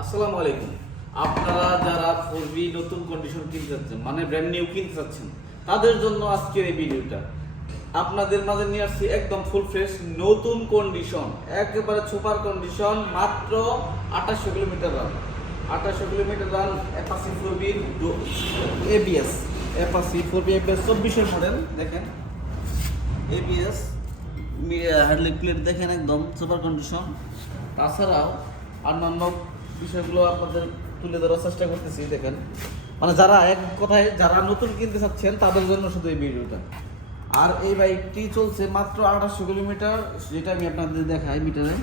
আসসালামু আলাইকুম। আপনারা যারা 4V নতুন কন্ডিশন কিনতে চাচ্ছেন, মানে ব্র্যান্ড নিউ কিনতে চাচ্ছেন, তাদের জন্য আজকের এই ভিডিওটা। আপনাদের মাঝে নিয়ে আসছি একদম ফুল ফ্রেশ নতুন কন্ডিশন, একেবারে সুপার কন্ডিশন, মাত্র 2800 kilometre run. 2800 kilometre run Apache 4V ABS, Apache 4V ABS 24 এর মডেল। দেখেন ABS হেডলাইট প্লেট দেখেন, একদম সুপার কন্ডিশন। তাছাড়াও অন্যান্য বিষয়গুলো আপনাদের তুলে ধরার চেষ্টা করতেছি। দেখেন, মানে যারা এক কথায় যারা নতুন কিনতে চাচ্ছেন তাদের জন্য শুধু এই ভিডিওটা। আর এই বাইকটি চলছে মাত্র 2800 কিলোমিটার, যেটা আমি আপনাদের দেখাই মিটারে।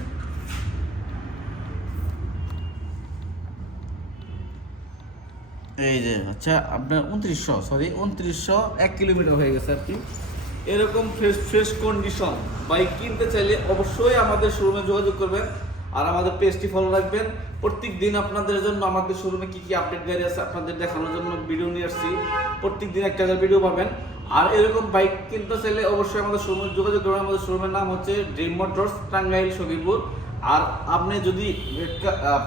এই যে আচ্ছা, আপনার 2900 1 কিলোমিটার হয়ে গেছে আর কি। এরকম ফ্রেশ ফ্রেশ কন্ডিশন বাইক কিনতে চাইলে অবশ্যই আমাদের শোরুমে যোগাযোগ করবেন আর আমাদের পেজটি ফলো রাখবেন। প্রত্যেক দিন আপনাদের জন্য আমাদের শোরুমে কি কি আপডেট গাড়ি আছে আপনাদের দেখানোর জন্য ভিডিও নিয়ে আসছি। প্রত্যেক দিন একটা ভিডিও পাবেন। আর এরকম বাইক কিনতে চাইলে অবশ্যই আমাদের শোরুমে যোগাযোগ করবেন। আমাদের শোরুমের নাম হচ্ছে ড্রিম মোটরস, টাঙ্গাইল, সখীপুর। আর আপনি যদি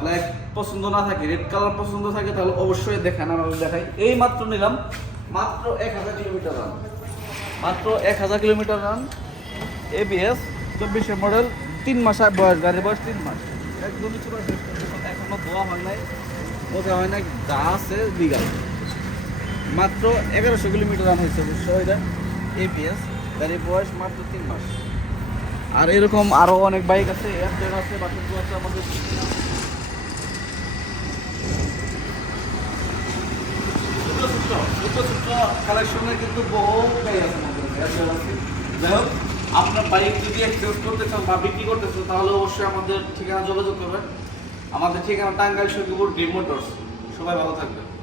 ব্ল্যাক পছন্দ না থাকে, রেড কালার পছন্দ থাকে, তাহলে অবশ্যই দেখান, আমাদের দেখাই। এই মাত্র নিলাম, মাত্র 1000 কিলোমিটার রান, মাত্র 1000 কিলোমিটার রান। ABS 24 মডেল, 3 মাস বয়স, গাড়ির বয়স 3 মাস। একদমই ছোট, এখনো ধোয়া হয় নাই, মোজা হয় নাই, যা আছে বিঘা। মাত্র 1100 কিলোমিটার রান হয়েছে অবশ্যই। এটা ABS, গাড়ির বয়স মাত্র 3 মাস। আর এরকম আরো অনেক বাইক আছে, এফজেড আছে, বাসন্তী আছে আমাদের। ছোট কালেকশনের কিন্তু বহু গাড়ি আছে আমাদের কাছে। যাই হোক, আপনার বাইক যদি এক্সচেঞ্জ করতে চান বা বিক্রি করতে চান, তাহলে অবশ্যই আমাদের ঠিকানা যোগাযোগ করবেন। আমাদের ঠিকানা টাঙ্গাইল, সখীপুর, ড্রিম মোটরস। সবাই ভালো থাকবেন।